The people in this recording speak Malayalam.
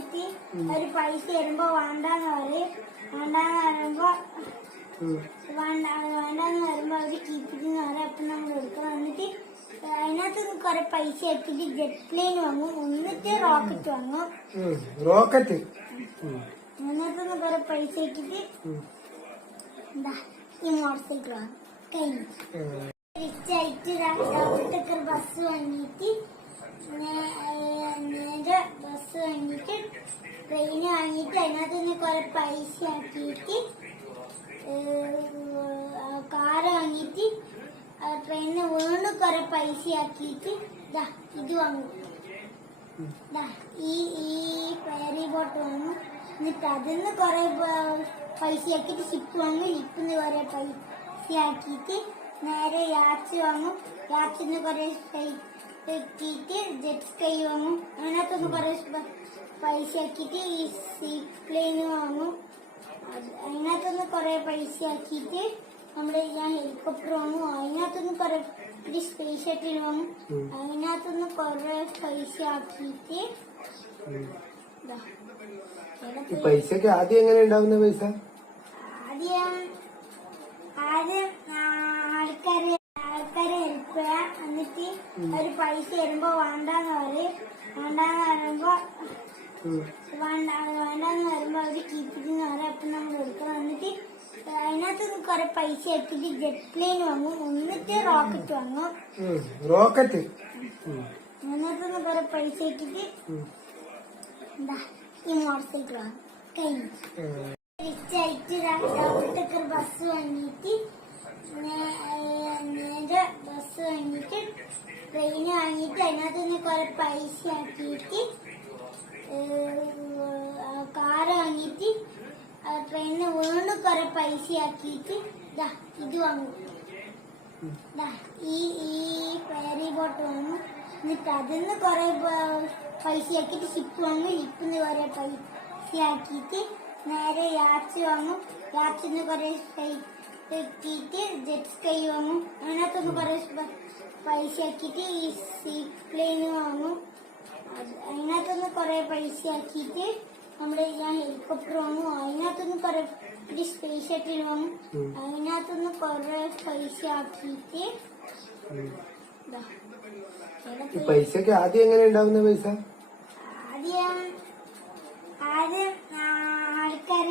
വന്നിട്ട് ഒരു പൈസ വരുമ്പോ വേണ്ടാന്ന് പറയും. വേണ്ടാന്ന് പറയുമ്പോ വേണ്ടാന്ന് വരുമ്പോ അവര് കീപ്പിക്കുന്ന പറയും. അപ്പൊ നമ്മൾ എടുക്കണം. എന്നിട്ട് അതിനകത്ത് കുറെ പൈസ ആക്കിട്ട് ജെറ്റ് പ്ലെയിൻ വാങ്ങും. എന്നിട്ട് റോക്കറ്റ് വാങ്ങും. റോക്കറ്റ് അതിനകത്തുനിന്ന് കുറെ പൈസ ആക്കിട്ട് എന്താ ഈ മോട്ടോർ സൈക്കിൾ വാങ്ങും. കഴിഞ്ഞു. റിച്ചായിട്ട് രാവിലത്തെ ബസ് വാങ്ങിയിട്ട് നേരെ ബസ് വാങ്ങിയിട്ട് ട്രെയിൻ വാങ്ങിയിട്ട് അതിനകത്തുനിന്ന് കുറെ പൈസ ആക്കിയിട്ട് കാറ് വാങ്ങിയിട്ട് ട്രെയിനിന് വീണ്ടും കുറെ പൈസ ആക്കിയിട്ട് ഇത് വാങ്ങും. ഈ ഫെയറി ബോട്ട് വാങ്ങും. എന്നിട്ട് അതിന്ന് കുറെ പൈസ ആക്കിയിട്ട് ഷിപ്പ് വാങ്ങും. ഷിപ്പിന്ന് കുറെ പൈസ ആക്കിയിട്ട് നേരെ യാച്ച് വാങ്ങും. യാച്ചിന്ന് കുറെ ആക്കിയിട്ട് ജെറ്റ് സ്കൈ വാങ്ങും. അതിനകത്തൊന്ന് കുറെ പൈസ ആക്കിയിട്ട് ഈ സീപ്ലെയിൻ വാങ്ങും. അതിനകത്തൊന്ന് കുറെ പൈസ ആക്കിയിട്ട് ഞാൻ ഹെലികോപ്റ്റർ വാങ്ങും. അതിനകത്തൊന്ന് കുറെ സ്പേസ് ഷട്ടിൽ വാങ്ങും. അതിനകത്തൊന്ന് കുറെ പൈസ ആക്കിയിട്ട് പൈസക്ക് ആദ്യം എങ്ങനെ ഉണ്ടാവുന്ന പൈസ? ആദ്യം ആൾക്കാരെ ഹെൽപ്പ് ചെയ്യാം. എന്നിട്ട് ഒരു പൈസ വരുമ്പോ വേണ്ടാന്ന് പറയും. വേണ്ടാന്ന് പറയുമ്പോ വേണ്ടാന്ന് വരുമ്പോ അവര് കീപ്പിക്കുന്ന പറയും. അപ്പൊ നമ്മൾ എടുക്കണം. എന്നിട്ട് അതിനകത്ത് കുറെ പൈസ ആക്കിട്ട് ജെറ്റ് പ്ലെയിൻ വാങ്ങും. എന്നിട്ട് റോക്കറ്റ് വാങ്ങും. റോക്കറ്റ് അതിനകത്തുനിന്ന് കുറെ പൈസ ആക്കിട്ട് എന്താ ഈ മോട്ടോർ സൈക്കിൾ വാങ്ങും. കഴിഞ്ഞു. റിച്ചായിട്ട് രാവിലത്തെ ബസ് വാങ്ങിയിട്ട് നേരെ ബസ് വാങ്ങിയിട്ട് ട്രെയിൻ വാങ്ങിയിട്ട് അതിനകത്തുനിന്ന് കുറെ പൈസ ആക്കിയിട്ട് കാറ് വാങ്ങിയിട്ട് ട്രെയിനിന് വീണ്ടും കുറെ പൈസ ആക്കിയിട്ട് ഇത് വാങ്ങും. ഈ ഫെയറി ബോട്ട് വാങ്ങും. എന്നിട്ട് അതിന്ന് കുറെ പൈസ ആക്കിയിട്ട് ഷിപ്പ് വാങ്ങും. ഷിപ്പിന്ന് കുറെ പൈസ ആക്കിയിട്ട് നേരെ യാച്ച് വാങ്ങും. യാച്ചിന്ന് കുറെ ആക്കിയിട്ട് ജെറ്റ് സ്കൈ വാങ്ങും. അതിനകത്തൊന്ന് കുറെ പൈസ ആക്കിയിട്ട് ഈ സീപ്ലെയിൻ വാങ്ങും. അതിനകത്തൊന്ന് കുറെ പൈസ ആക്കിയിട്ട് ഞാൻ ഹെലികോപ്റ്റർ വാങ്ങും. അതിനകത്തൊന്ന് കുറെ സ്പേസ് ഷട്ടിൽ വാങ്ങും. അതിനകത്തൊന്ന് കുറെ പൈസ ആക്കിയിട്ട് പൈസക്ക് ആദ്യം എങ്ങനെ ഉണ്ടാവുന്ന പൈസ? ആദ്യം ആൾക്കാരെ